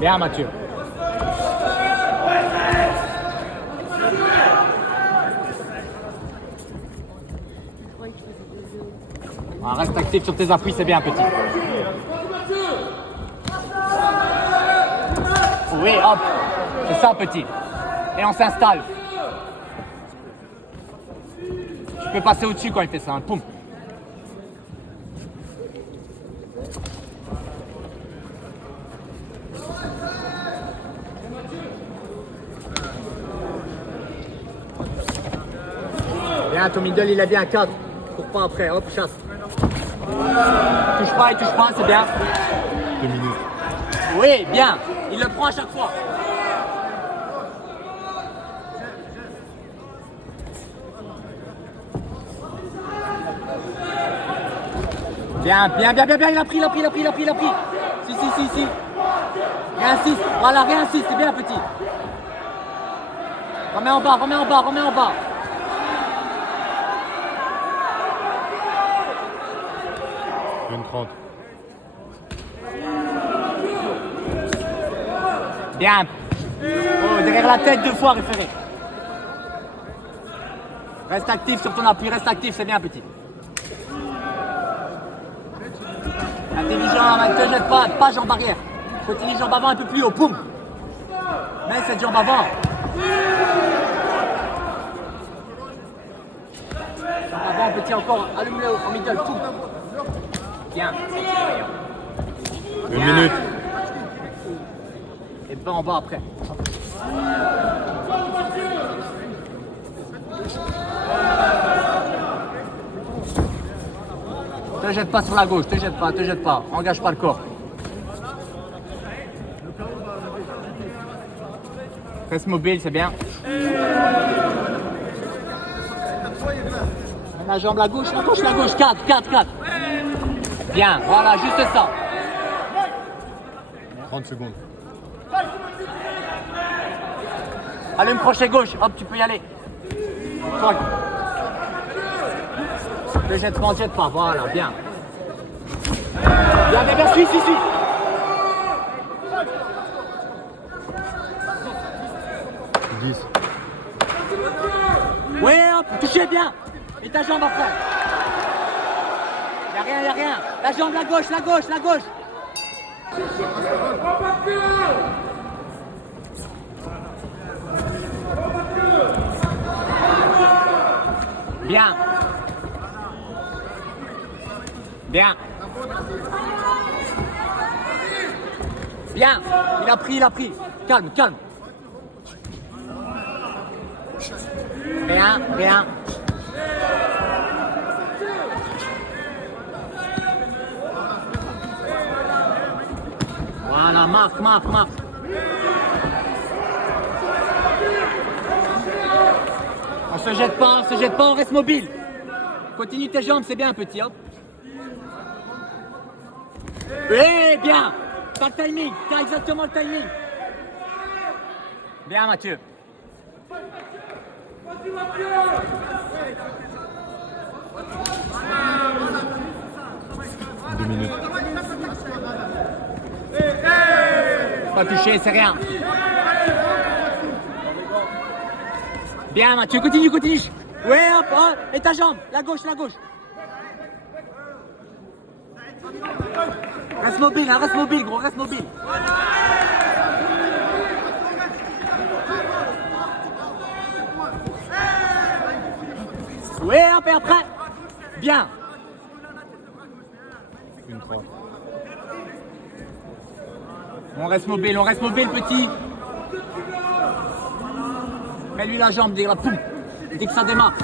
Bien, Mathieu. Ah, reste actif sur tes appuis, c'est bien, petit. Oui, hop. C'est ça, petit. Et on s'installe. Tu peux passer au-dessus quand il fait ça. Hein. Poum. Bien, ton middle, il a bien 4. Cours pas après, hop, chasse. Il touche pas, c'est bien. 2 minutes. Oui, bien. Il le prend à chaque fois. Bien, il a pris. Si. Réinsiste, voilà, réinsiste, c'est bien, petit. Remets en bas. 30. Bien. Oh, derrière la tête 2 fois, référé. Reste actif sur ton appui, reste actif, c'est bien, petit. Intelligent, ne te jette pas jambe arrière. Continue jambe avant un peu plus haut, poum. Mets cette jambe avant. Jambe avant, petit encore, allume-le en middle, poum. Bien. 1 minute. Et bas en bas après. Te jette pas sur la gauche, te jette pas. Engage pas le corps. Reste mobile, c'est bien. La jambe, la gauche. 4. Bien, voilà, juste ça. 30 secondes. Allume crochet gauche, hop, tu peux y aller. Toi. Ne jette pas, voilà, bien. Bien, suis. Oui, hop, touchez bien. Et ta jambe après. Y'a rien. La jambe, la gauche. Bien. Il a pris. Calme. Rien. Voilà, marque. On se jette pas, on reste mobile. Continue tes jambes, c'est bien, petit, hop. Eh bien. T'as le timing, t'as exactement le timing. Bien, Mathieu. 2 minutes. Pas touché, c'est rien. Bien, Mathieu, continue. Ouais, hop. Et ta jambe, la gauche. Reste mobile, gros, reste mobile. Ouais, hop, et après. Bien. 1-3. On reste mobile, petit. Mets-lui la jambe, dès que ça démarre.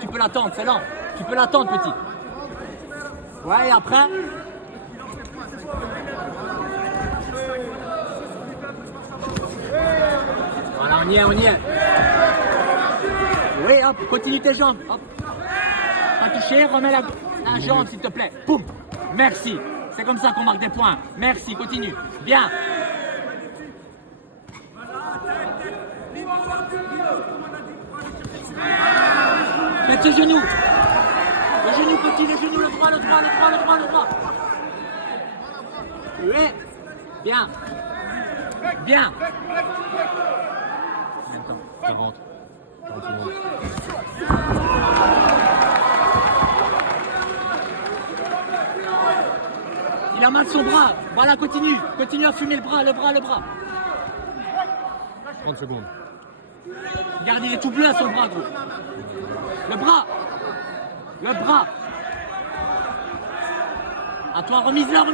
Tu peux l'attendre, c'est lent. Tu peux l'attendre, petit. Ouais, et après. Voilà, on y est. Oui, hop, continue tes jambes. Hop. Pas touché, remets la jambe, s'il te plaît. Poum. Merci. C'est comme ça qu'on marque des points. Merci, continue. Bien. Mets tes genoux. Les genoux, petit, le droit. Oui. Bien. Bien. 40. 40 secondes. Il a mal son bras. Voilà, continue. Continue à fumer le bras. 30 secondes. Regarde, il est tout bleu à son bras, gros. Le bras. À toi, remise-la.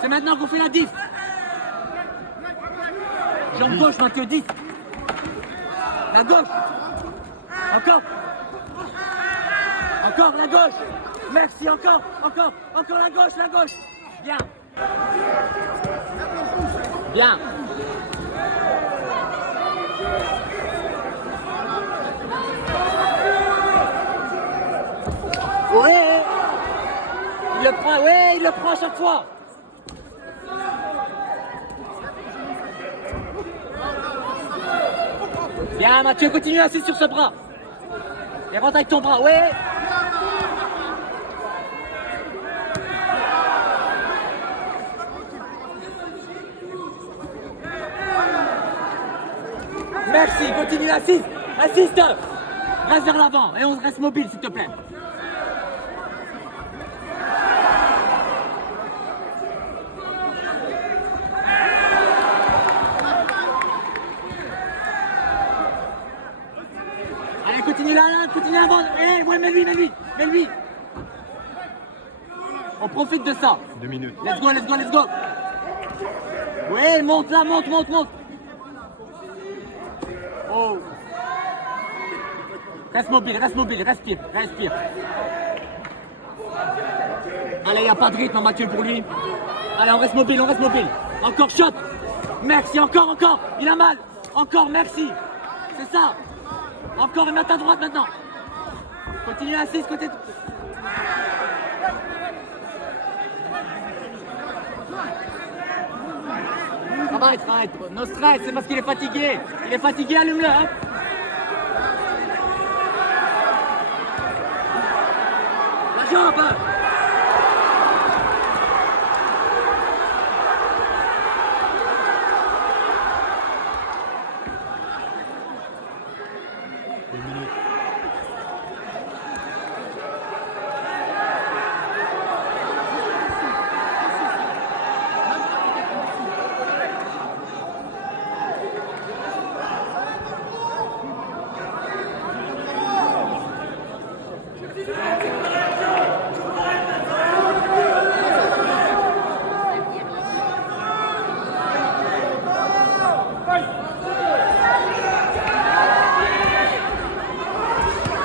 C'est maintenant qu'on fait la diff. Jambe gauche, Mathieu, 10. La gauche. Encore la gauche. Merci, encore la gauche. Bien. Ouais. Il le prend à chaque fois. Bien, Mathieu, continue assis sur ce bras. Et rentre avec ton bras, ouais. Merci, continue, assiste. Reste vers l'avant et on reste mobile, s'il te plaît. Allez, continue avant. Ouais, mets lui. On profite de ça. 2 minutes. Let's go. Ouais, monte là, monte. Oh. Reste mobile, respire. Allez, il n'y a pas de rythme, Mathieu, pour lui. Allez, on reste mobile. Encore shot. Merci, encore. Il a mal. Encore, merci. C'est ça. Encore, et mets à ta droite maintenant. Continue à 6 côté. Travaille. No stress, c'est parce qu'il est fatigué. Allume-le. Hein. La jambe.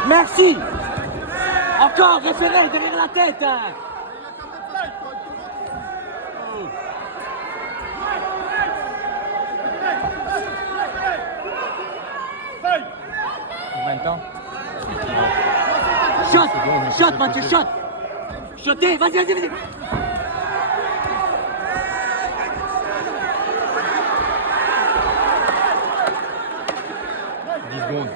Merci. Encore, référé derrière la tête. Combien de temps? Shot, Mathieu, shot. Shotez, vas-y. 10 secondes.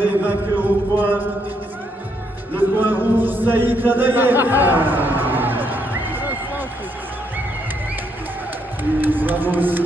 Les vainqueurs au point, le point rouge, Saïd Ladaïev. Et bravo aussi